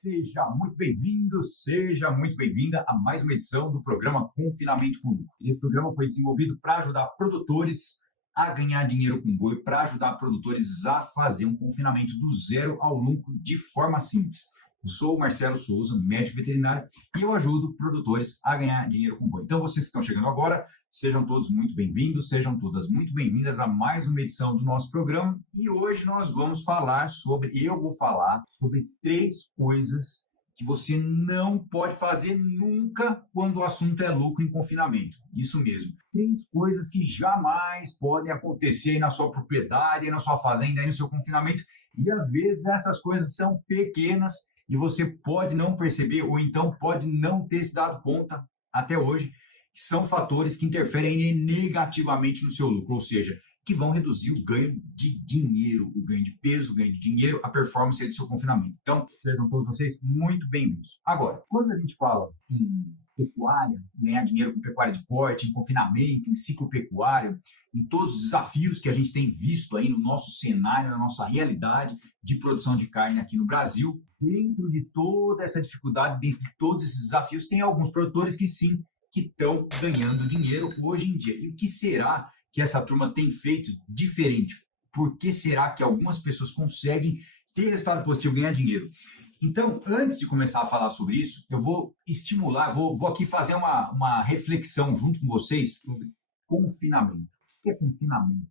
Seja muito bem-vindo, seja muito bem-vinda a mais uma edição do programa Confinamento com Lucro. Esse programa foi desenvolvido para ajudar produtores a ganhar dinheiro com boi, para ajudar produtores a fazer um confinamento do zero ao lucro de forma simples. Eu sou o Marcelo Souza, médico veterinário, e eu ajudo produtores a ganhar dinheiro com boi. Então, vocês que estão chegando agora, sejam todos muito bem-vindos, sejam todas muito bem-vindas a mais uma edição do nosso programa. E hoje eu vou falar sobre 3 coisas que você não pode fazer nunca quando o assunto é lucro em confinamento. Isso mesmo. 3 coisas que jamais podem acontecer aí na sua propriedade, aí na sua fazenda, aí no seu confinamento. E às vezes essas coisas são pequenas e você pode não perceber ou então pode não ter se dado conta até hoje, que são fatores que interferem negativamente no seu lucro, ou seja, que vão reduzir o ganho de dinheiro, o ganho de peso, o ganho de dinheiro, a performance do seu confinamento. Então, sejam todos vocês muito bem-vindos. Agora, quando a gente fala em pecuária, ganhar dinheiro com pecuária de corte, em confinamento, em ciclo pecuário, em todos os desafios que a gente tem visto aí no nosso cenário, na nossa realidade de produção de carne aqui no Brasil, dentro de toda essa dificuldade, dentro de todos esses desafios, tem alguns produtores que sim, que estão ganhando dinheiro hoje em dia. E o que será que essa turma tem feito diferente? Por que será que algumas pessoas conseguem ter resultado positivo, ganhar dinheiro? Então, antes de começar a falar sobre isso, eu vou estimular, vou aqui fazer uma reflexão junto com vocês sobre confinamento. O que é confinamento?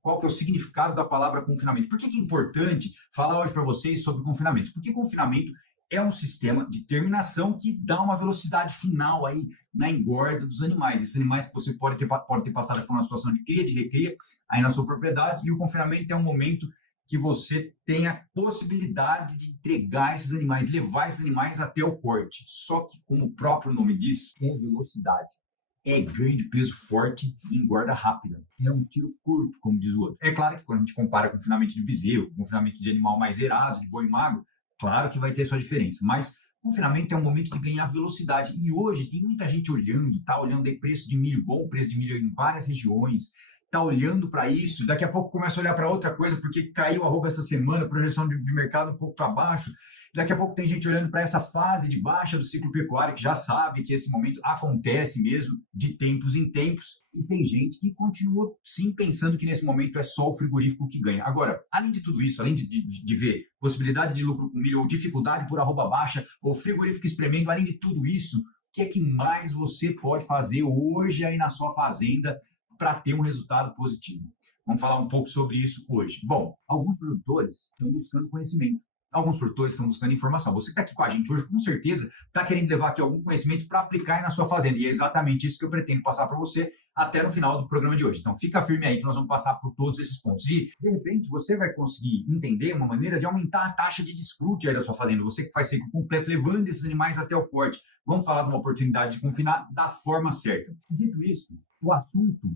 Qual que é o significado da palavra confinamento? Por que é importante falar hoje para vocês sobre confinamento? Porque confinamento é um sistema de terminação que dá uma velocidade final aí na engorda dos animais. Esses animais que você pode ter passado por uma situação de cria, de recria, aí na sua propriedade, e o confinamento é um momento que você tem a possibilidade de entregar esses animais, levar esses animais até o corte. Só que, como o próprio nome diz, é velocidade. É ganho de peso forte e engorda rápida. É um tiro curto, como diz o outro. É claro que quando a gente compara confinamento de bezerro, confinamento de animal mais zerado, de boi magro, claro que vai ter sua diferença, mas confinamento é um momento de ganhar velocidade. E hoje tem muita gente olhando, tá olhando aí preço de milho bom, preço de milho em várias regiões, tá olhando para isso, daqui a pouco começa a olhar para outra coisa, porque caiu a arroba essa semana, projeção de mercado um pouco para baixo. Daqui a pouco tem gente olhando para essa fase de baixa do ciclo pecuário, que já sabe que esse momento acontece mesmo de tempos em tempos, e tem gente que continua sim pensando que nesse momento é só o frigorífico que ganha. Agora, além de tudo isso, além de ver possibilidade de lucro com milho ou dificuldade por arroba baixa ou frigorífico espremendo, além de tudo isso, o que é que mais você pode fazer hoje aí na sua fazenda para ter um resultado positivo? Vamos falar um pouco sobre isso hoje. Bom, alguns produtores estão buscando conhecimento. Alguns produtores estão buscando informação. Você que está aqui com a gente hoje, com certeza, está querendo levar aqui algum conhecimento para aplicar aí na sua fazenda. E é exatamente isso que eu pretendo passar para você até no final do programa de hoje. Então, fica firme aí que nós vamos passar por todos esses pontos. E, de repente, você vai conseguir entender uma maneira de aumentar a taxa de desfrute aí da sua fazenda. Você que faz ciclo completo, levando esses animais até o corte. Vamos falar de uma oportunidade de confinar da forma certa. Dito isso, o assunto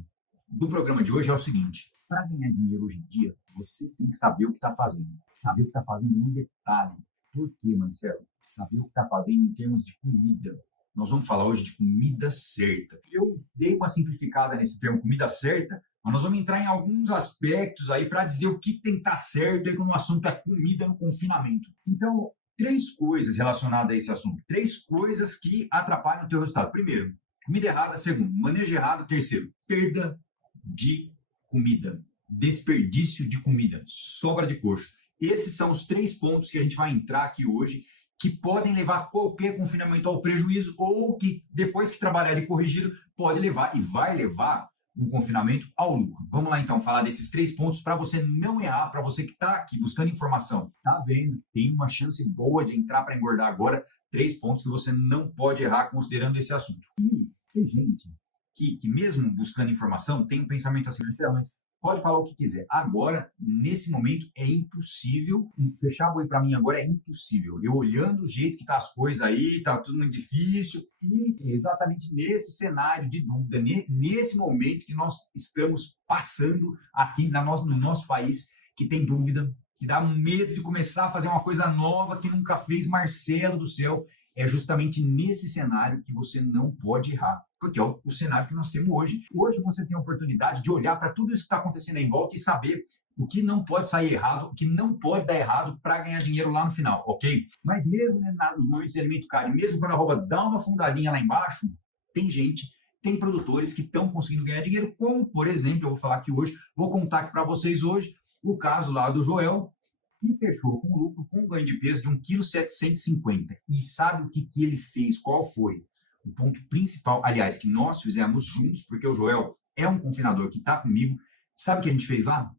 do programa de hoje é o seguinte. Para ganhar dinheiro hoje em dia, você tem que saber o que está fazendo. Saber o que está fazendo no detalhe. Por quê, Marcelo? Saber o que está fazendo em termos de comida. Nós vamos falar hoje de comida certa. Eu dei uma simplificada nesse termo comida certa, mas nós vamos entrar em alguns aspectos aí para dizer o que tem que estar certo aí quando o assunto é comida no confinamento. Então, 3 coisas relacionadas a esse assunto. 3 coisas que atrapalham o teu resultado. Primeiro, comida errada. Segundo, manejo errado. Terceiro, perda de comida, desperdício de comida, sobra de coxo. Esses são os 3 pontos que a gente vai entrar aqui hoje, que podem levar qualquer confinamento ao prejuízo ou que, depois que trabalhar e corrigido, pode levar e vai levar um confinamento ao lucro. Vamos lá, então, falar desses 3 pontos para você não errar, para você que está aqui buscando informação. Tá vendo? Tem uma chance boa de entrar para engordar agora. 3 pontos que você não pode errar considerando esse assunto. E tem gente que mesmo buscando informação, tem um pensamento assim, mas pode falar o que quiser. Agora, nesse momento, é impossível. Fechar boi para mim agora é impossível. Eu olhando o jeito que tá as coisas aí, tá tudo muito difícil. E exatamente nesse cenário de dúvida, nesse momento que nós estamos passando aqui no nosso país, que tem dúvida, que dá medo de começar a fazer uma coisa nova que nunca fez, Marcelo do céu. É justamente nesse cenário que você não pode errar, porque é o cenário que nós temos hoje. Hoje você tem a oportunidade de olhar para tudo isso que está acontecendo em volta e saber o que não pode sair errado, o que não pode dar errado para ganhar dinheiro lá no final, ok? Mas mesmo, né, nos momentos de alimento caro, mesmo quando a arroba dá uma fundadinha lá embaixo, tem gente, tem produtores que estão conseguindo ganhar dinheiro, como, por exemplo, eu vou falar aqui hoje, vou contar aqui para vocês hoje o caso lá do Joel, que fechou com lucro, com ganho de peso de 1,750 kg. E sabe o que ele fez? Qual foi? O ponto principal, aliás, que nós fizemos juntos, porque o Joel é um confinador que está comigo. Sabe o que a gente fez lá?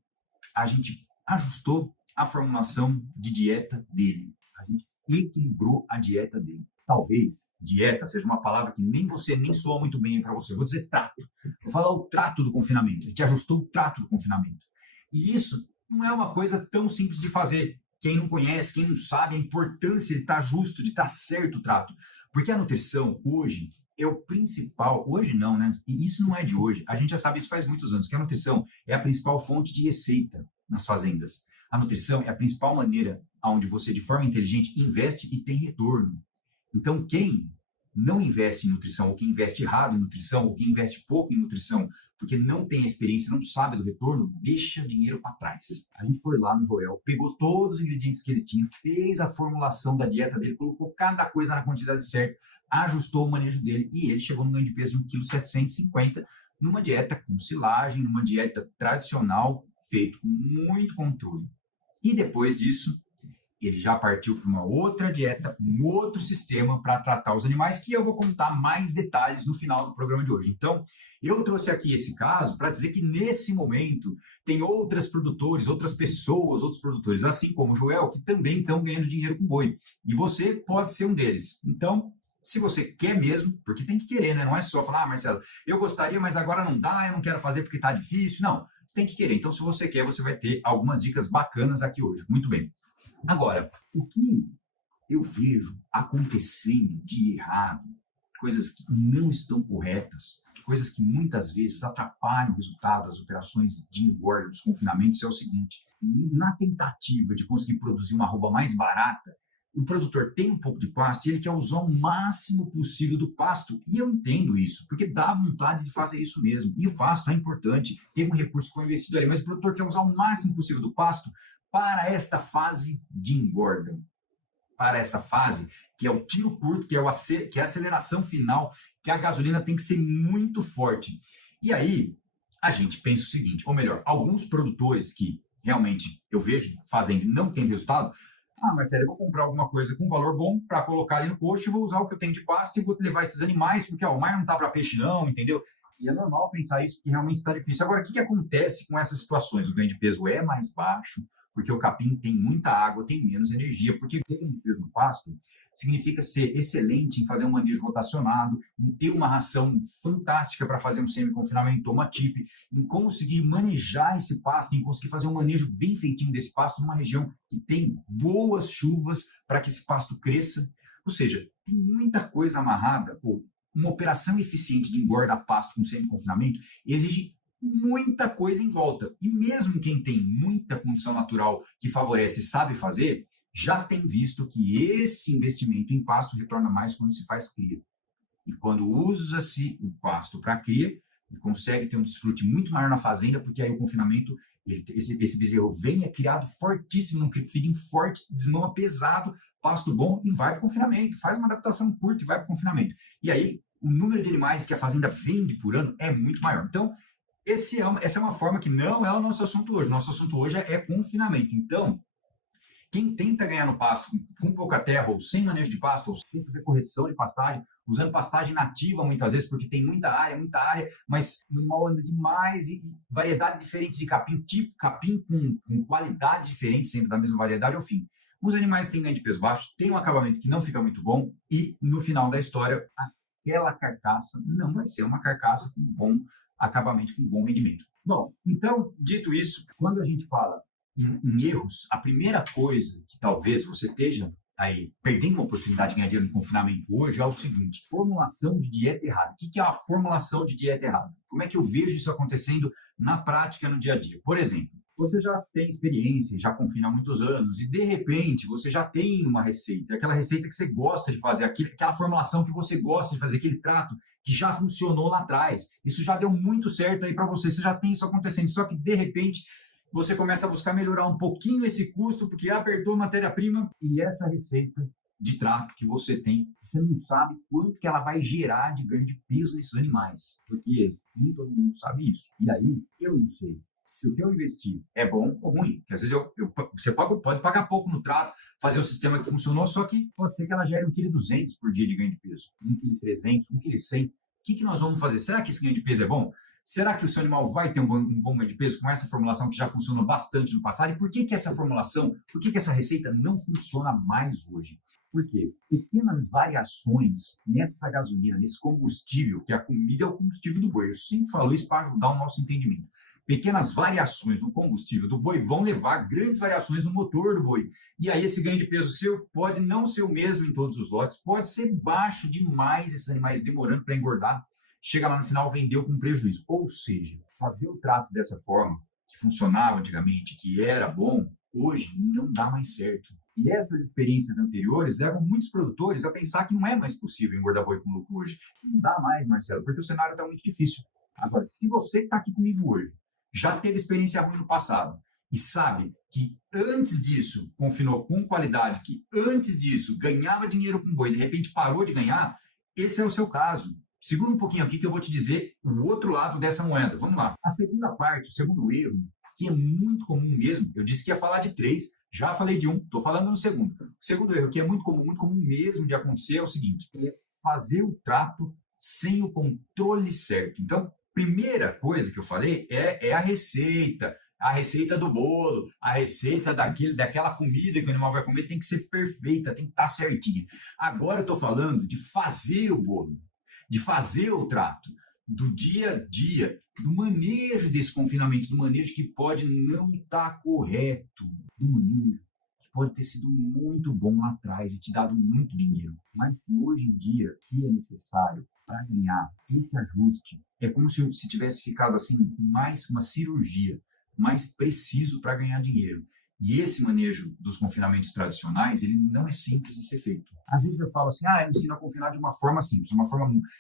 A gente ajustou a formulação de dieta dele. A gente equilibrou a dieta dele. Talvez dieta seja uma palavra que nem você nem soa muito bem para você. Eu vou dizer trato. Vou falar o trato do confinamento. A gente ajustou o trato do confinamento. E isso não é uma coisa tão simples de fazer. Quem não conhece, quem não sabe a importância de estar justo, de estar certo o trato. Porque a nutrição hoje é o principal, hoje não, né? E isso não é de hoje. A gente já sabe isso faz muitos anos, que a nutrição é a principal fonte de receita nas fazendas. A nutrição é a principal maneira onde você, de forma inteligente, investe e tem retorno. Então, quem não investe em nutrição, ou quem investe errado em nutrição, ou quem investe pouco em nutrição, porque não tem a experiência, não sabe do retorno, deixa dinheiro para trás. A gente foi lá no Joel, pegou todos os ingredientes que ele tinha, fez a formulação da dieta dele, colocou cada coisa na quantidade certa, ajustou o manejo dele e ele chegou no ganho de peso de 1,750 kg numa dieta com silagem, numa dieta tradicional, feito com muito controle. E depois disso, ele já partiu para uma outra dieta, um outro sistema para tratar os animais, que eu vou contar mais detalhes no final do programa de hoje. Então, eu trouxe aqui esse caso para dizer que nesse momento tem outras produtores, outras pessoas, outros produtores, assim como o Joel, que também estão ganhando dinheiro com boi. E você pode ser um deles. Então, se você quer mesmo, porque tem que querer, né? Não é só falar, Marcelo, eu gostaria, mas agora não dá, eu não quero fazer porque está difícil. Não, você tem que querer. Então, se você quer, você vai ter algumas dicas bacanas aqui hoje. Muito bem. Agora, o que eu vejo acontecendo de errado, coisas que não estão corretas, coisas que muitas vezes atrapalham o resultado das operações de engorda, dos confinamentos, é o seguinte: na tentativa de conseguir produzir uma arroba mais barata, o produtor tem um pouco de pasto e ele quer usar o máximo possível do pasto. E eu entendo isso, porque dá vontade de fazer isso mesmo. E o pasto é importante, tem um recurso que foi investido ali, mas o produtor quer usar o máximo possível do pasto para esta fase de engorda, para essa fase que é o tiro curto, que é a aceleração final, que a gasolina tem que ser muito forte. E aí a gente pensa o seguinte, ou melhor, alguns produtores que realmente eu vejo fazendo e não tem resultado, Marcelo, eu vou comprar alguma coisa com valor bom para colocar ali no posto e vou usar o que eu tenho de pasto e vou levar esses animais, porque o mar não está para peixe não, entendeu? E é normal pensar isso, porque realmente está difícil. Agora, o que acontece com essas situações? O ganho de peso é mais baixo, porque o capim tem muita água, tem menos energia, porque ter ganho de peso no pasto significa ser excelente em fazer um manejo rotacionado, em ter uma ração fantástica para fazer um semi-confinamento ou uma TIP, em conseguir manejar esse pasto, em conseguir fazer um manejo bem feitinho desse pasto numa região que tem boas chuvas para que esse pasto cresça. Ou seja, tem muita coisa amarrada, pô. Uma operação eficiente de engorda pasto com semi-confinamento exige muita coisa em volta. E mesmo quem tem muita condição natural que favorece e sabe fazer, já tem visto que esse investimento em pasto retorna mais quando se faz cria. E quando usa-se o pasto para cria, ele consegue ter um desfrute muito maior na fazenda, porque aí o confinamento, esse bezerro vem, é criado fortíssimo, num creep feeding forte, desmama pesado, pasto bom e vai para o confinamento. Faz uma adaptação curta e vai para o confinamento. E aí, o número de animais que a fazenda vende por ano é muito maior. Então, essa é uma forma que não é o nosso assunto hoje. O nosso assunto hoje é confinamento. Então, quem tenta ganhar no pasto com pouca terra, ou sem manejo de pasto, ou sem fazer correção de pastagem, usando pastagem nativa muitas vezes, porque tem muita área, mas o animal anda demais e variedade diferente de capim, tipo capim com qualidade diferente, sempre da mesma variedade, enfim. Os animais têm ganho de peso baixo, tem um acabamento que não fica muito bom e, no final da história, aquela carcaça não vai ser uma carcaça com bom acabamento, com bom rendimento. Bom, então, dito isso, quando a gente fala em erros, a primeira coisa que talvez você esteja aí perdendo uma oportunidade de ganhar dinheiro no confinamento hoje é o seguinte: formulação de dieta errada. O que é a formulação de dieta errada? Como é que eu vejo isso acontecendo na prática, no dia a dia? Por exemplo, você já tem experiência, já confina há muitos anos e de repente você já tem uma receita, aquela receita que você gosta de fazer, aquela formulação que você gosta de fazer, aquele trato que já funcionou lá atrás. Isso já deu muito certo aí para você, você já tem isso acontecendo, só que de repente você começa a buscar melhorar um pouquinho esse custo, porque apertou a matéria-prima e essa receita de trato que você tem, você não sabe quanto que ela vai gerar de ganho de peso nesses animais, porque nem todo mundo sabe isso. E aí, eu não sei se o que eu investi é bom ou ruim, porque às vezes você pode pagar pouco no trato, fazer o sistema que funcionou, só que pode ser que ela gere 1,2 kg por dia de ganho de peso, 1,3 kg, 1,1 kg. O que nós vamos fazer? Será que esse ganho de peso é bom? Será que o seu animal vai ter um bom ganho de peso com essa formulação que já funcionou bastante no passado? E por que essa formulação, por que essa receita não funciona mais hoje? Por quê? Pequenas variações nessa gasolina, nesse combustível, que a comida é o combustível do boi. Eu sempre falo isso para ajudar o nosso entendimento. Pequenas variações no combustível do boi vão levar grandes variações no motor do boi. E aí esse ganho de peso seu pode não ser o mesmo em todos os lotes, pode ser baixo demais, esses animais demorando para engordar, chega lá no final, vendeu com prejuízo. Ou seja, fazer o trato dessa forma, que funcionava antigamente, que era bom, hoje não dá mais certo. E essas experiências anteriores levam muitos produtores a pensar que não é mais possível engordar boi com lucro hoje. Não dá mais, Marcelo, porque o cenário está muito difícil. Agora, se você que está aqui comigo hoje já teve experiência ruim no passado e sabe que antes disso confinou com qualidade, que antes disso ganhava dinheiro com boi e de repente parou de ganhar, esse é o seu caso. Segura um pouquinho aqui que eu vou te dizer o outro lado dessa moeda. Vamos lá. A segunda parte, o segundo erro, que é muito comum mesmo, eu disse que ia falar de 3, já falei de 1, estou falando no segundo. O segundo erro, que é muito comum mesmo de acontecer, é o seguinte: é fazer o trato sem o controle certo. Então, primeira coisa que eu falei é a receita do bolo, a receita daquela comida que o animal vai comer tem que ser perfeita, tem que estar certinha. Agora eu estou falando de fazer o bolo, de fazer o trato, do dia a dia, do manejo desse confinamento, do manejo que pode não estar correto, do manejo que pode ter sido muito bom lá atrás e te dado muito dinheiro, mas que hoje em dia que é necessário para ganhar esse ajuste. É como se tivesse ficado assim, mais uma cirurgia, mais preciso para ganhar dinheiro. E esse manejo dos confinamentos tradicionais, ele não é simples de ser feito. Às vezes eu falo assim, eu ensino a confinar de uma forma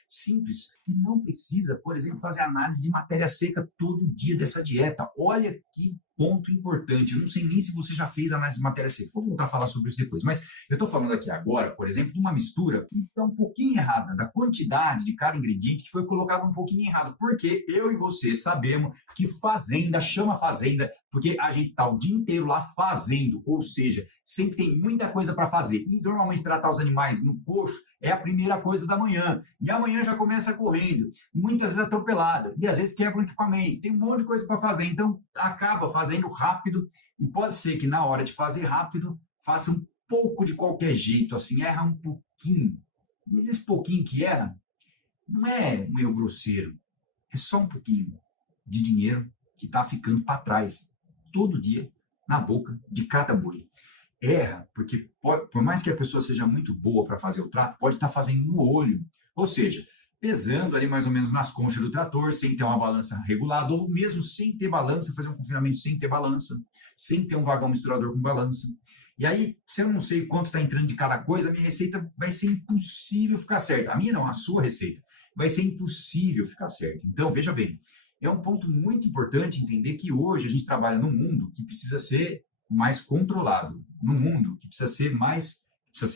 simples, que não precisa, por exemplo, fazer análise de matéria seca todo dia dessa dieta. Olha que ponto importante. Eu não sei nem se você já fez análise de matéria seca. Vou voltar a falar sobre isso depois. Mas eu estou falando aqui agora, por exemplo, de uma mistura que está um pouquinho errada, da quantidade de cada ingrediente que foi colocado um pouquinho errado. Porque eu e você sabemos que fazenda chama fazenda, porque a gente está o dia inteiro lá fazendo, ou seja, sempre tem muita coisa para fazer. E normalmente tratar os animais no coxo é a primeira coisa da manhã. E amanhã já começa correndo, e muitas vezes atropelada, e às vezes quebra o equipamento. Tem um monte de coisa para fazer, então acaba fazendo rápido, e pode ser que na hora de fazer rápido, faça um pouco de qualquer jeito, assim, erra um pouquinho. Mas esse pouquinho que erra, não é um erro grosseiro, é só um pouquinho de dinheiro que está ficando para trás, todo dia, na boca de cada boi. Erra, porque por mais que a pessoa seja muito boa para fazer o trato, pode estar fazendo no olho, ou seja, pesando ali mais ou menos nas conchas do trator, sem ter uma balança regulada, ou mesmo sem ter balança, fazer um confinamento sem ter balança, sem ter um vagão misturador com balança. E aí, se eu não sei quanto está entrando de cada coisa, a minha receita vai ser impossível ficar certa. A minha não, a sua receita. Vai ser impossível ficar certa. Então, veja bem, é um ponto muito importante entender que hoje a gente trabalha num mundo que precisa ser mais controlado, num mundo que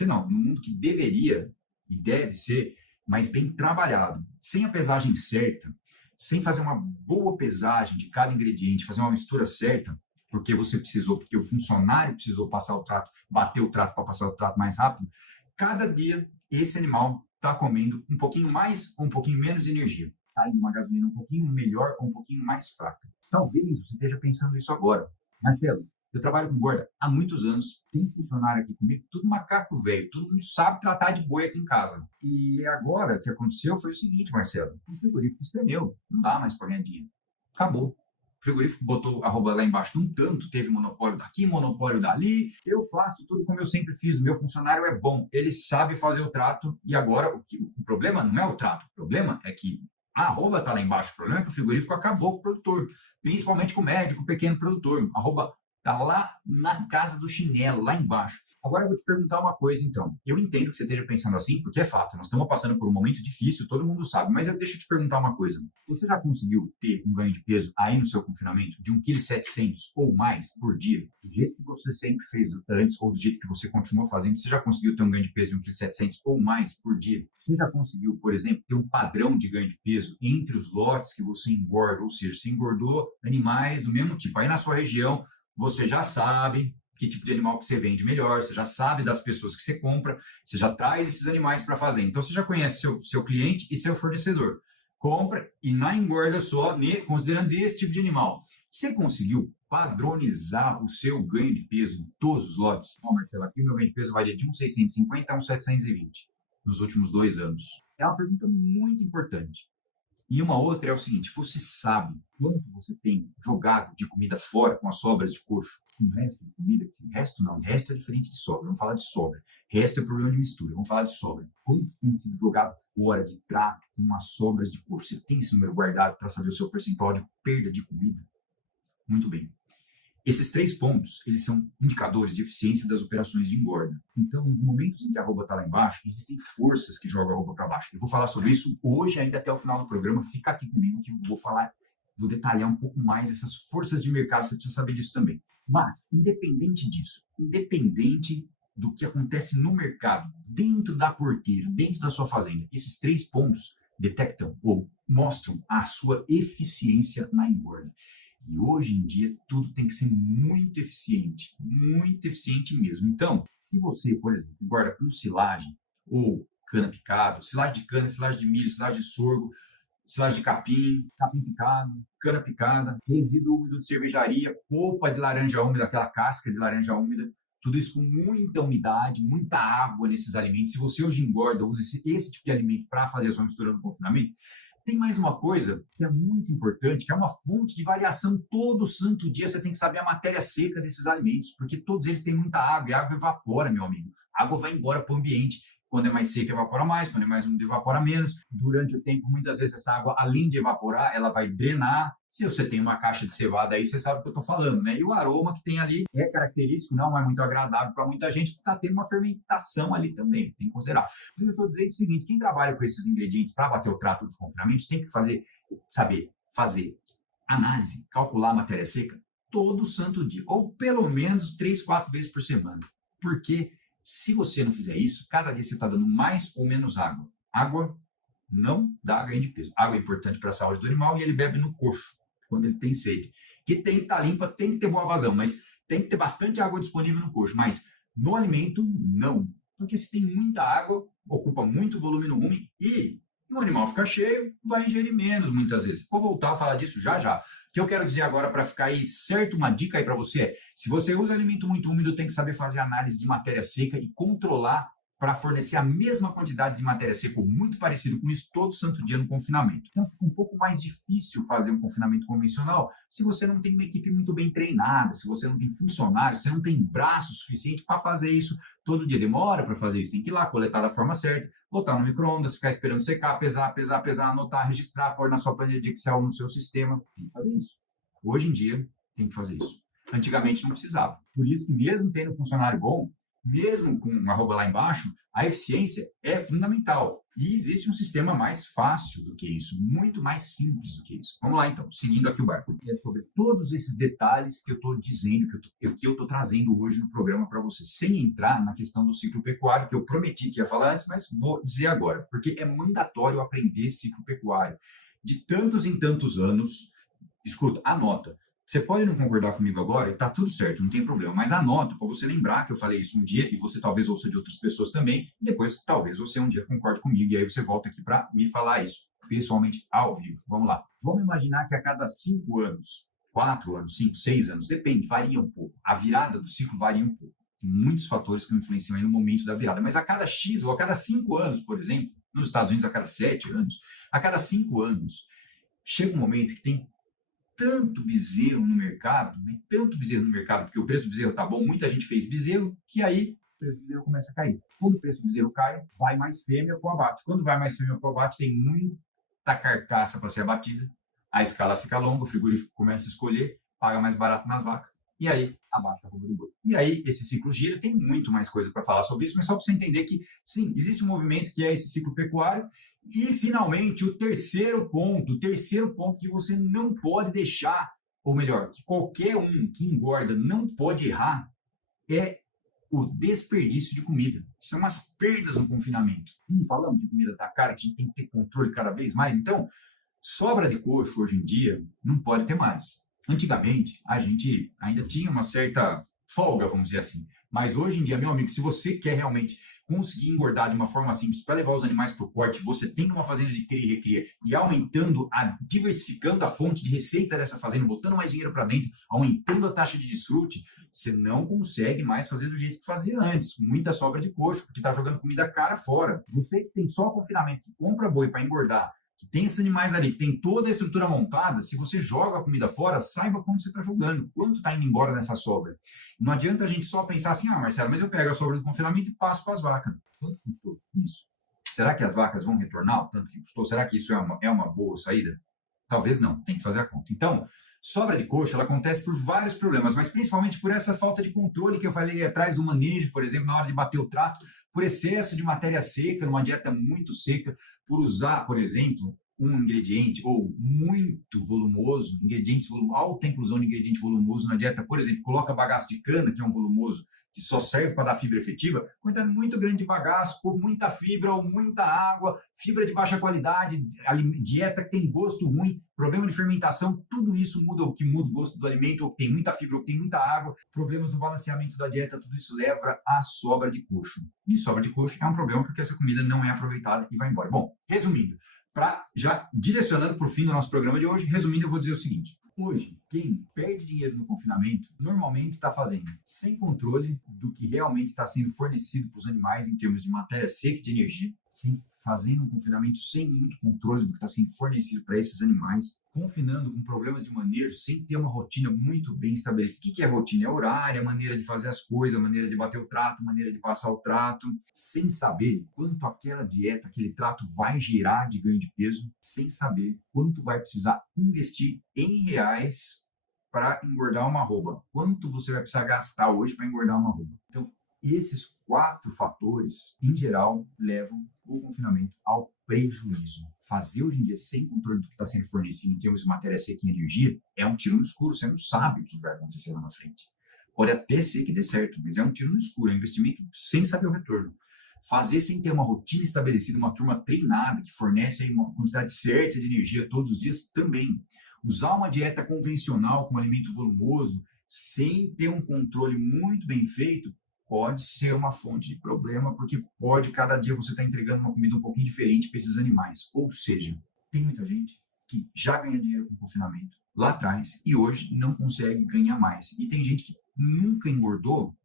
num mundo que deveria e deve ser mais bem trabalhado, sem a pesagem certa, sem fazer uma boa pesagem de cada ingrediente, fazer uma mistura certa, porque o funcionário precisou passar o trato, bater o trato para passar o trato mais rápido, cada dia esse animal está comendo um pouquinho mais ou um pouquinho menos de energia. Está indo uma gasolina um pouquinho melhor ou um pouquinho mais fraca. Talvez você esteja pensando isso agora. Marcelo, eu trabalho com gorda há muitos anos, tem funcionário aqui comigo, tudo macaco velho, todo mundo sabe tratar de boi aqui em casa. E agora o que aconteceu foi o seguinte, Marcelo, o frigorífico espremeu, não dá mais para ganhar dinheiro. Acabou. O frigorífico botou a arroba lá embaixo num tanto, teve monopólio daqui, monopólio dali. Eu faço tudo como eu sempre fiz, o meu funcionário é bom, ele sabe fazer o trato e agora o problema não é o trato, o problema é que a arroba está lá embaixo, o problema é que o frigorífico acabou com o produtor, principalmente com o médio, com o pequeno produtor. A arroba está lá na casa do chinelo, lá embaixo. Agora eu vou te perguntar uma coisa, então. Eu entendo que você esteja pensando assim, porque é fato, nós estamos passando por um momento difícil, todo mundo sabe, mas deixa eu te perguntar uma coisa. Você já conseguiu ter um ganho de peso aí no seu confinamento de 1,7 kg ou mais por dia? Do jeito que você sempre fez antes, ou do jeito que você continua fazendo, você já conseguiu ter um ganho de peso de 1,7 kg ou mais por dia? Você já conseguiu, por exemplo, ter um padrão de ganho de peso entre os lotes que você engorda, ou seja, você engordou animais do mesmo tipo. Aí na sua região, você já sabe que tipo de animal que você vende melhor, você já sabe das pessoas que você compra, você já traz esses animais para fazer. Então, você já conhece seu cliente e seu fornecedor. Compra e na engorda só, considerando esse tipo de animal. Você conseguiu padronizar o seu ganho de peso em todos os lotes? Ó, Marcelo, aqui o meu ganho de peso varia de 1,650 a 1,720 nos últimos 2 anos. É uma pergunta muito importante. E uma outra é o seguinte: você sabe quanto você tem jogado de comida fora com as sobras de coxo? Com o resto de comida? Resto não, resto é diferente de sobra. Vamos falar de sobra. Resto é problema de mistura. Vamos falar de sobra. Quanto tem sido jogado fora de trato com as sobras de coxo? Você tem esse número guardado para saber o seu percentual de perda de comida? Muito bem. Esses 3 pontos, eles são indicadores de eficiência das operações de engorda. Então, nos momentos em que a arroba está lá embaixo, existem forças que jogam a arroba para baixo. Eu vou falar sobre isso hoje, ainda até o final do programa. Fica aqui comigo que eu vou detalhar um pouco mais essas forças de mercado, você precisa saber disso também. Mas, independente disso, independente do que acontece no mercado, dentro da porteira, dentro da sua fazenda, esses 3 pontos detectam ou mostram a sua eficiência na engorda. E hoje em dia, tudo tem que ser muito eficiente mesmo. Então, se você, por exemplo, engorda com silagem ou cana picada, silagem de cana, silagem de milho, silagem de sorgo, silagem de capim, capim picado, cana picada, resíduo úmido de cervejaria, polpa de laranja úmida, aquela casca de laranja úmida, tudo isso com muita umidade, muita água nesses alimentos. Se você hoje engorda, usa esse tipo de alimento para fazer a sua mistura no confinamento, tem mais uma coisa que é muito importante, que é uma fonte de variação. Todo santo dia você tem que saber a matéria seca desses alimentos, porque todos eles têm muita água, e a água evapora, meu amigo. A água vai embora para o ambiente. Quando é mais seca, evapora mais. Quando é mais úmido, evapora menos. Durante o tempo, muitas vezes, essa água, além de evaporar, ela vai drenar. Se você tem uma caixa de cevada aí, você sabe o que eu estou falando, né? E o aroma que tem ali é característico, não é muito agradável para muita gente, porque está tendo uma fermentação ali também, tem que considerar. Mas eu estou dizendo o seguinte: quem trabalha com esses ingredientes para bater o trato dos confinamentos tem que saber fazer análise, calcular a matéria seca todo santo dia, ou pelo menos 3, 4 vezes por semana. Porque se você não fizer isso, cada dia você está dando mais ou menos água. Água não dá ganho de peso. Água é importante para a saúde do animal e ele bebe no coxo, quando ele tem sede. Que tem que estar limpa, tem que ter boa vazão, mas tem que ter bastante água disponível no coxo. Mas no alimento, não. Porque se tem muita água, ocupa muito volume no rumen e o animal fica cheio, vai ingerir menos muitas vezes. Vou voltar a falar disso já já. O que eu quero dizer agora para ficar aí certo, uma dica aí para você é: se você usa alimento muito úmido, tem que saber fazer análise de matéria seca e controlar para fornecer a mesma quantidade de matéria seca, ou muito parecido com isso, todo santo dia no confinamento. Então fica um pouco mais difícil fazer um confinamento convencional se você não tem uma equipe muito bem treinada, se você não tem funcionários, se você não tem braço suficiente para fazer isso todo dia. Demora para fazer isso, tem que ir lá, coletar da forma certa, botar no micro-ondas, ficar esperando secar, pesar, anotar, registrar, pôr na sua planilha de Excel, no seu sistema. Tem que fazer isso. Hoje em dia, tem que fazer isso. Antigamente não precisava. Por isso que mesmo tendo um funcionário bom, mesmo com uma arroba lá embaixo, a eficiência é fundamental. E existe um sistema mais fácil do que isso, muito mais simples do que isso. Vamos lá, então, seguindo aqui o barco. É sobre todos esses detalhes que eu estou dizendo, que eu estou trazendo hoje no programa para você, sem entrar na questão do ciclo pecuário, que eu prometi que ia falar antes, mas vou dizer agora, porque é mandatório aprender ciclo pecuário. De tantos em tantos anos, escuta, anota. Você pode não concordar comigo agora e está tudo certo, não tem problema, mas anota para você lembrar que eu falei isso um dia e você talvez ouça de outras pessoas também, e depois talvez você um dia concorde comigo e aí você volta aqui para me falar isso, pessoalmente, ao vivo. Vamos lá. Vamos imaginar que a cada 5 anos, 4 anos, 5, 6 anos, depende, varia um pouco. A virada do ciclo varia um pouco. Tem muitos fatores que influenciam aí no momento da virada, mas a cada X ou a cada 5 anos, por exemplo, nos Estados Unidos a cada 7 anos, a cada 5 anos, chega um momento que tem tanto bezerro no mercado, né? Tanto bezerro no mercado, porque o preço do bezerro está bom, muita gente fez bezerro, que aí o preço do bezerro começa a cair. Quando o preço do bezerro cai, vai mais fêmea para o abate. Quando vai mais fêmea para o abate, tem muita carcaça para ser abatida, a escala fica longa, o frigorífico começa a escolher, paga mais barato nas vacas, e aí abaixa a arroba do boi. E aí esse ciclo gira, tem muito mais coisa para falar sobre isso, mas só para você entender que, sim, existe um movimento que é esse ciclo pecuário. E, finalmente, o terceiro ponto que você não pode deixar, ou melhor, que qualquer um que engorda não pode errar, é o desperdício de comida. São as perdas no confinamento. Falamos de comida tá cara, que a gente tem que ter controle cada vez mais. Então, sobra de coxo hoje em dia não pode ter mais. Antigamente, a gente ainda tinha uma certa folga, vamos dizer assim. Mas hoje em dia, meu amigo, se você quer realmente conseguir engordar de uma forma simples para levar os animais para o corte, você tem uma fazenda de cria e recria e aumentando, diversificando a fonte de receita dessa fazenda, botando mais dinheiro para dentro, aumentando a taxa de desfrute, você não consegue mais fazer do jeito que fazia antes. Muita sobra de coxo, porque está jogando comida cara fora. Você que tem só confinamento, que compra boi para engordar, que tem esses animais ali, que tem toda a estrutura montada, se você joga a comida fora, saiba quanto você está jogando, quanto está indo embora nessa sobra. Não adianta a gente só pensar assim, Marcelo, mas eu pego a sobra do confinamento e passo para as vacas. Quanto custou isso? Será que as vacas vão retornar o tanto que custou? Será que isso é uma boa saída? Talvez não, tem que fazer a conta. Então, sobra de coxo, ela acontece por vários problemas, mas principalmente por essa falta de controle que eu falei atrás do manejo, por exemplo, na hora de bater o trato, por excesso de matéria seca, numa dieta muito seca, por usar, por exemplo, um ingrediente ou muito volumoso, alta inclusão de ingrediente volumoso na dieta, por exemplo, coloca bagaço de cana, que é um volumoso que só serve para dar fibra efetiva, quantidade muito grande de bagaço, com muita fibra ou muita água, fibra de baixa qualidade, dieta que tem gosto ruim, problema de fermentação, tudo isso muda o que muda o gosto do alimento, ou tem muita fibra, ou tem muita água, problemas no balanceamento da dieta, tudo isso leva à sobra de coxo. E sobra de coxo é um problema porque essa comida não é aproveitada e vai embora. Bom, resumindo, já direcionando para o fim do nosso programa de hoje, resumindo, eu vou dizer o seguinte. Hoje, quem perde dinheiro no confinamento, normalmente está fazendo sem controle do que realmente está sendo fornecido para os animais em termos de matéria seca e de energia, fazendo um confinamento sem muito controle do que está sendo fornecido para esses animais, confinando com problemas de manejo, sem ter uma rotina muito bem estabelecida. O que é rotina? É horário, a maneira de fazer as coisas, a maneira de bater o trato, a maneira de passar o trato, sem saber quanto aquela dieta, aquele trato vai gerar de ganho de peso, sem saber quanto vai precisar investir em reais para engordar uma arroba. Quanto você vai precisar gastar hoje para engordar uma arroba. Então, esses 4 fatores, em geral, levam o confinamento ao prejuízo. Fazer hoje em dia sem controle do que está sendo fornecido em termos de matéria seca e energia é um tiro no escuro, você não sabe o que vai acontecer lá na frente. Pode até ser que dê certo, mas é um tiro no escuro, é um investimento sem saber o retorno. Fazer sem ter uma rotina estabelecida, uma turma treinada que fornece aí uma quantidade certa de energia todos os dias também. Usar uma dieta convencional com alimento volumoso sem ter um controle muito bem feito pode ser uma fonte de problema, porque cada dia você está entregando uma comida um pouquinho diferente para esses animais. Ou seja, tem muita gente que já ganha dinheiro com confinamento lá atrás e hoje não consegue ganhar mais. E tem gente que nunca engordou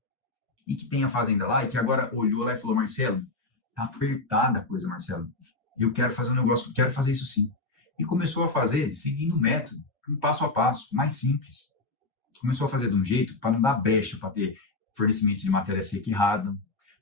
e que tem a fazenda lá e que agora olhou lá e falou, Marcelo, tá apertada a coisa, Marcelo. Eu quero fazer um negócio, quero fazer isso sim. E começou a fazer seguindo um método, um passo a passo, mais simples. Começou a fazer de um jeito para não dar brecha, para ter fornecimento de matéria seca errada,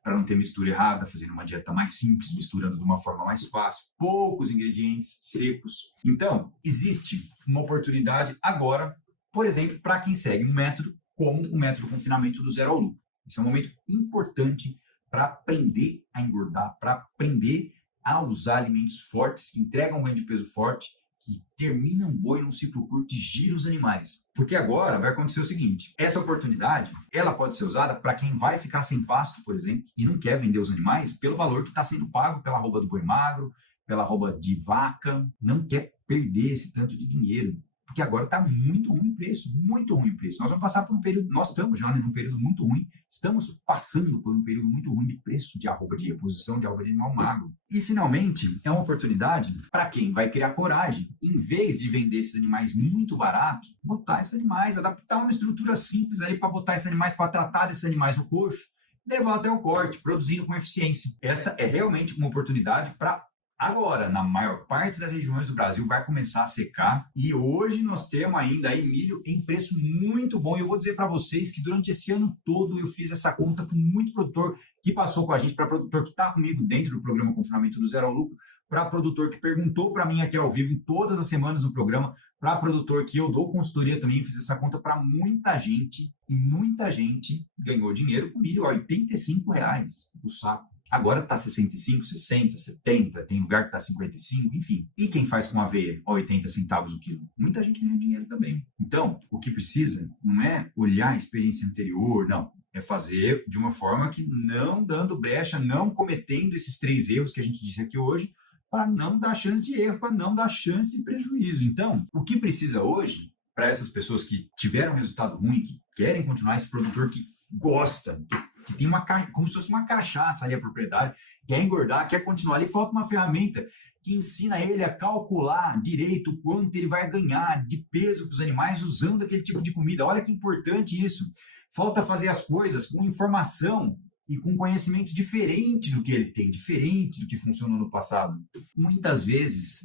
para não ter mistura errada, fazendo uma dieta mais simples, misturando de uma forma mais fácil, poucos ingredientes secos. Então, existe uma oportunidade agora, por exemplo, para quem segue um método como o método de confinamento do zero ao lucro. Esse é um momento importante para aprender a engordar, para aprender a usar alimentos fortes, que entregam um ganho de peso forte, que termina um boi num ciclo curto e gira os animais. Porque agora vai acontecer o seguinte, essa oportunidade, ela pode ser usada para quem vai ficar sem pasto, por exemplo, e não quer vender os animais pelo valor que está sendo pago pela arroba do boi magro, pela arroba de vaca, não quer perder esse tanto de dinheiro. Porque agora está muito ruim o preço, muito ruim o preço. Nós vamos passar por um período, nós estamos já num período muito ruim, estamos passando por um período muito ruim de preço de arroba de reposição, de arroba de animal magro. E, finalmente, é uma oportunidade para quem vai criar coragem, em vez de vender esses animais muito barato, botar esses animais, adaptar uma estrutura simples aí para botar esses animais, para tratar desses animais no coxo, levar até o corte, produzindo com eficiência. Essa é realmente uma oportunidade para Agora, na maior parte das regiões do Brasil, vai começar a secar e hoje nós temos ainda aí milho em preço muito bom. E eu vou dizer para vocês que durante esse ano todo eu fiz essa conta com muito produtor que passou com a gente, para produtor que está comigo dentro do programa Confinamento do Zero ao Lucro, para produtor que perguntou para mim aqui ao vivo todas as semanas no programa, para produtor que eu dou consultoria também, eu fiz essa conta para muita gente e muita gente ganhou dinheiro com milho a R$ 85 o saco. Agora está 65, 60, 70, tem lugar que está 55, enfim. E quem faz com aveia a 80 centavos o quilo? Muita gente ganha dinheiro também. Então, o que precisa não é olhar a experiência anterior, não. É fazer de uma forma que não dando brecha, não cometendo esses 3 erros que a gente disse aqui hoje, para não dar chance de erro, para não dar chance de prejuízo. Então, o que precisa hoje, para essas pessoas que tiveram resultado ruim, que querem continuar, esse produtor que gosta, que tem como se fosse uma cachaça ali a propriedade, quer engordar, quer continuar ali, falta uma ferramenta que ensina ele a calcular direito quanto ele vai ganhar de peso para os animais usando aquele tipo de comida. Olha que importante isso. Falta fazer as coisas com informação e com conhecimento diferente do que ele tem, diferente do que funcionou no passado. Muitas vezes,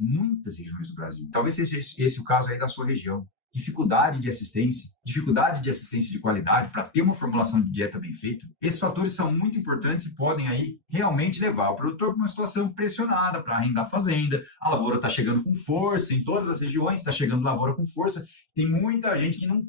muitas regiões do Brasil, talvez seja esse o caso aí da sua região, dificuldade de assistência de qualidade para ter uma formulação de dieta bem feita. Esses fatores são muito importantes e podem aí realmente levar o produtor para uma situação pressionada para arrendar a fazenda. A lavoura está chegando com força, em todas as regiões está chegando lavoura com força. Tem muita gente que não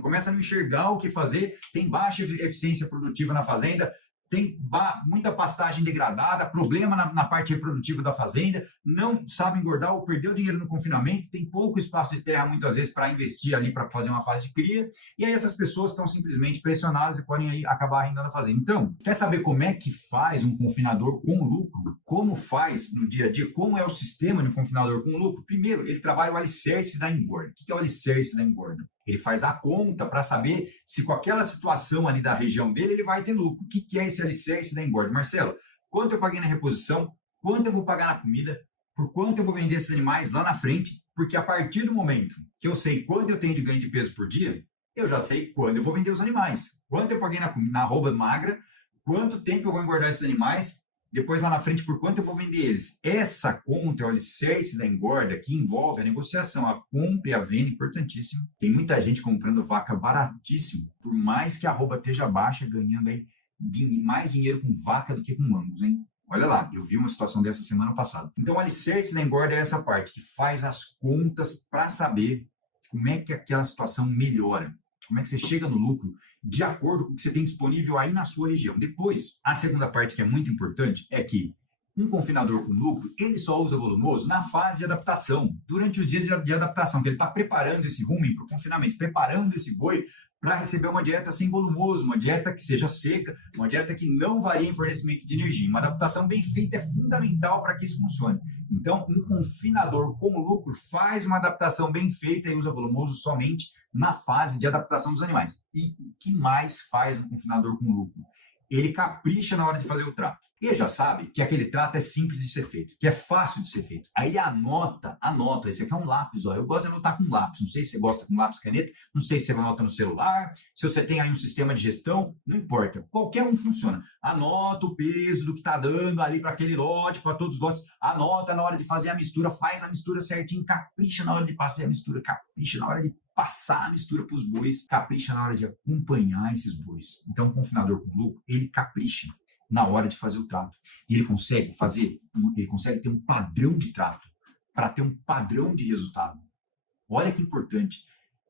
começa a não enxergar o que fazer, tem baixa eficiência produtiva na fazenda, tem muita pastagem degradada, problema na parte reprodutiva da fazenda, não sabe engordar ou perdeu dinheiro no confinamento, tem pouco espaço de terra muitas vezes para investir ali para fazer uma fase de cria, e aí essas pessoas estão simplesmente pressionadas e podem aí acabar arrendando a fazenda. Então, quer saber como é que faz um confinador com lucro? Como faz no dia a dia? Como é o sistema de um confinador com lucro? Primeiro, ele trabalha o alicerce da engorda. O que é o alicerce da engorda? Ele faz a conta para saber se com aquela situação ali da região dele ele vai ter lucro. O que é esse alicerce da engorda? Marcelo, quanto eu paguei na reposição? Quanto eu vou pagar na comida? Por quanto eu vou vender esses animais lá na frente? Porque a partir do momento que eu sei quanto eu tenho de ganho de peso por dia, eu já sei quando eu vou vender os animais. Quanto eu paguei na arroba magra, quanto tempo eu vou engordar esses animais, depois lá na frente por quanto eu vou vender eles. Essa conta é o alicerce da engorda que envolve a negociação, a compra e a venda, importantíssimo. Tem muita gente comprando vaca baratíssimo, por mais que a arroba esteja baixa, ganhando aí mais dinheiro com vaca do que com mangos, hein? Olha lá, eu vi uma situação dessa semana passada. Então, o alicerce da engorda é essa parte que faz as contas para saber como é que aquela situação melhora. Como é que você chega no lucro de acordo com o que você tem disponível aí na sua região. Depois, a segunda parte que é muito importante é que um confinador com lucro, ele só usa volumoso na fase de adaptação, durante os dias de adaptação, que ele está preparando esse rumen para o confinamento, preparando esse boi para receber uma dieta sem volumoso, uma dieta que seja seca, uma dieta que não varie em fornecimento de energia. Uma adaptação bem feita é fundamental para que isso funcione. Então, um confinador com lucro faz uma adaptação bem feita e usa volumoso somente na fase de adaptação dos animais. E o que mais faz um confinador com lucro? Ele capricha na hora de fazer o trato. Ele já sabe que aquele trato é simples de ser feito, que é fácil de ser feito. Aí ele anota, esse aqui é um lápis, ó. Eu gosto de anotar com lápis, não sei se você gosta com lápis, caneta, não sei se você anota no celular, se você tem aí um sistema de gestão, não importa, qualquer um funciona. Anota o peso do que está dando ali para aquele lote, para todos os lotes, anota na hora de fazer a mistura, faz a mistura certinho, capricha na hora de passar a mistura, capricha na hora de passar a mistura para os bois, capricha na hora de acompanhar esses bois. Então, o confinador com lucro, ele capricha na hora de fazer o trato. E ele consegue ter um padrão de trato para ter um padrão de resultado. Olha que importante.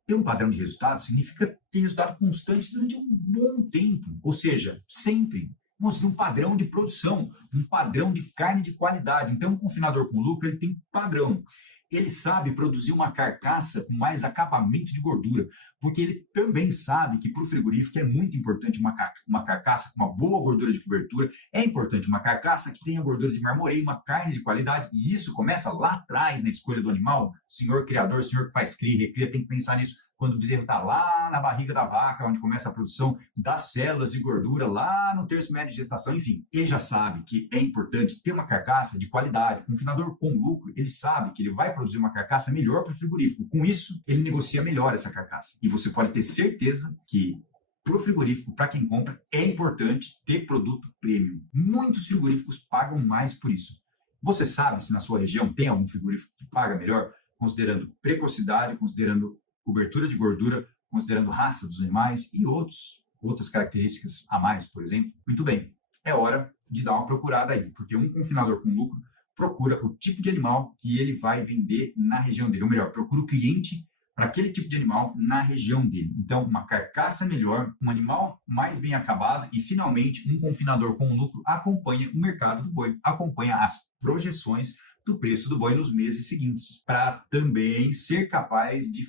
Ter um padrão de resultado significa ter resultado constante durante um bom tempo. Ou seja, sempre conseguir um padrão de produção, um padrão de carne de qualidade. Então, o confinador com lucro, ele tem padrão. Ele sabe produzir uma carcaça com mais acabamento de gordura, porque ele também sabe que para o frigorífico é muito importante uma carcaça com uma boa gordura de cobertura, é importante uma carcaça que tenha gordura de marmoreio, uma carne de qualidade, e isso começa lá atrás na escolha do animal. Senhor criador, senhor que faz cria e recria, tem que pensar nisso quando o bezerro está lá na barriga da vaca, onde começa a produção das células de gordura, lá no terço médio de gestação, enfim. Ele já sabe que é importante ter uma carcaça de qualidade. Um confinador com lucro, ele sabe que ele vai produzir uma carcaça melhor para o frigorífico. Com isso, ele negocia melhor essa carcaça. E você pode ter certeza que para o frigorífico, para quem compra, é importante ter produto premium. Muitos frigoríficos pagam mais por isso. Você sabe se na sua região tem algum frigorífico que paga melhor, considerando precocidade, considerando cobertura de gordura, considerando raça dos animais e outras características a mais, por exemplo? Muito bem, é hora de dar uma procurada aí, porque um confinador com lucro procura o tipo de animal que ele vai vender na região dele, ou melhor, procura o cliente para aquele tipo de animal na região dele. Então, uma carcaça melhor, um animal mais bem acabado e, finalmente, um confinador com lucro acompanha o mercado do boi, acompanha as projeções do preço do boi nos meses seguintes, para também ser capaz de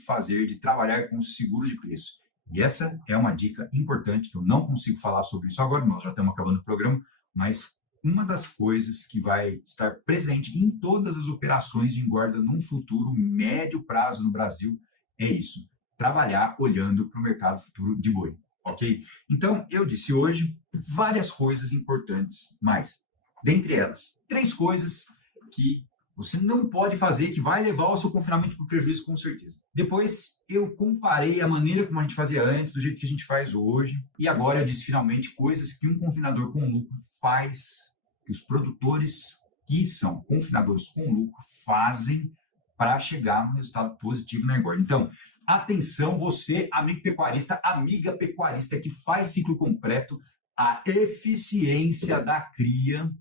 trabalhar com seguro de preço. E essa é uma dica importante, que eu não consigo falar sobre isso agora, nós já estamos acabando o programa, mas uma das coisas que vai estar presente em todas as operações de engorda num futuro médio prazo no Brasil é isso, trabalhar olhando para o mercado futuro de boi, ok? Então, eu disse hoje várias coisas importantes, mas, dentre elas, 3 coisas que você não pode fazer, que vai levar o seu confinamento para o prejuízo, com certeza. Depois, eu comparei a maneira como a gente fazia antes, do jeito que a gente faz hoje, e agora eu disse finalmente coisas que um confinador com lucro faz, que os produtores que são confinadores com lucro fazem para chegar no resultado positivo na engorda. Então, atenção você, amigo pecuarista, amiga pecuarista que faz ciclo completo, a eficiência da cria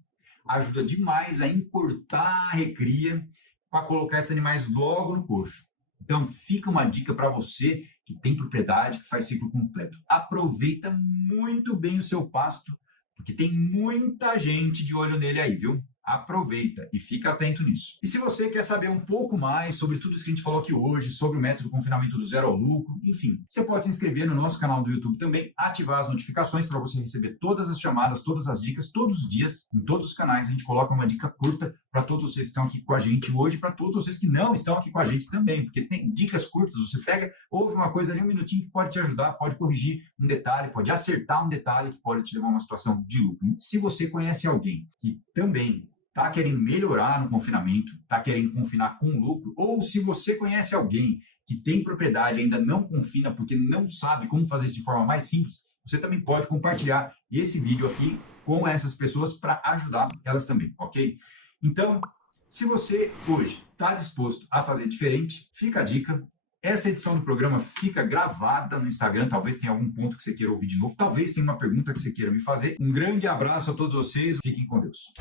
ajuda demais a encurtar a recria para colocar esses animais logo no coxo. Então, fica uma dica para você que tem propriedade, que faz ciclo completo. Aproveita muito bem o seu pasto, porque tem muita gente de olho nele aí, viu? Aproveita e fica atento nisso. E se você quer saber um pouco mais sobre tudo isso que a gente falou aqui hoje, sobre o método confinamento do zero ao lucro, enfim, você pode se inscrever no nosso canal do YouTube também, ativar as notificações para você receber todas as chamadas, todas as dicas, todos os dias, em todos os canais a gente coloca uma dica curta para todos vocês que estão aqui com a gente hoje, para todos vocês que não estão aqui com a gente também, porque tem dicas curtas, você pega, ouve uma coisa ali, um minutinho que pode te ajudar, pode corrigir um detalhe, pode acertar um detalhe que pode te levar a uma situação de lucro. Se você conhece alguém que também está querendo melhorar no confinamento, está querendo confinar com lucro, ou se você conhece alguém que tem propriedade e ainda não confina porque não sabe como fazer isso de forma mais simples, você também pode compartilhar esse vídeo aqui com essas pessoas para ajudar elas também, ok? Então, se você hoje está disposto a fazer diferente, fica a dica. Essa edição do programa fica gravada no Instagram, talvez tenha algum ponto que você queira ouvir de novo, talvez tenha uma pergunta que você queira me fazer. Um grande abraço a todos vocês, fiquem com Deus.